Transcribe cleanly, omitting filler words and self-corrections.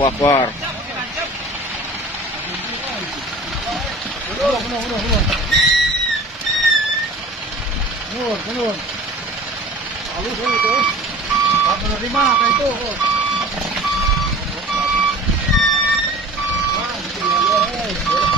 Allahu Akbar. Benar. Halus itu. Benar di mana kayak itu? Wah,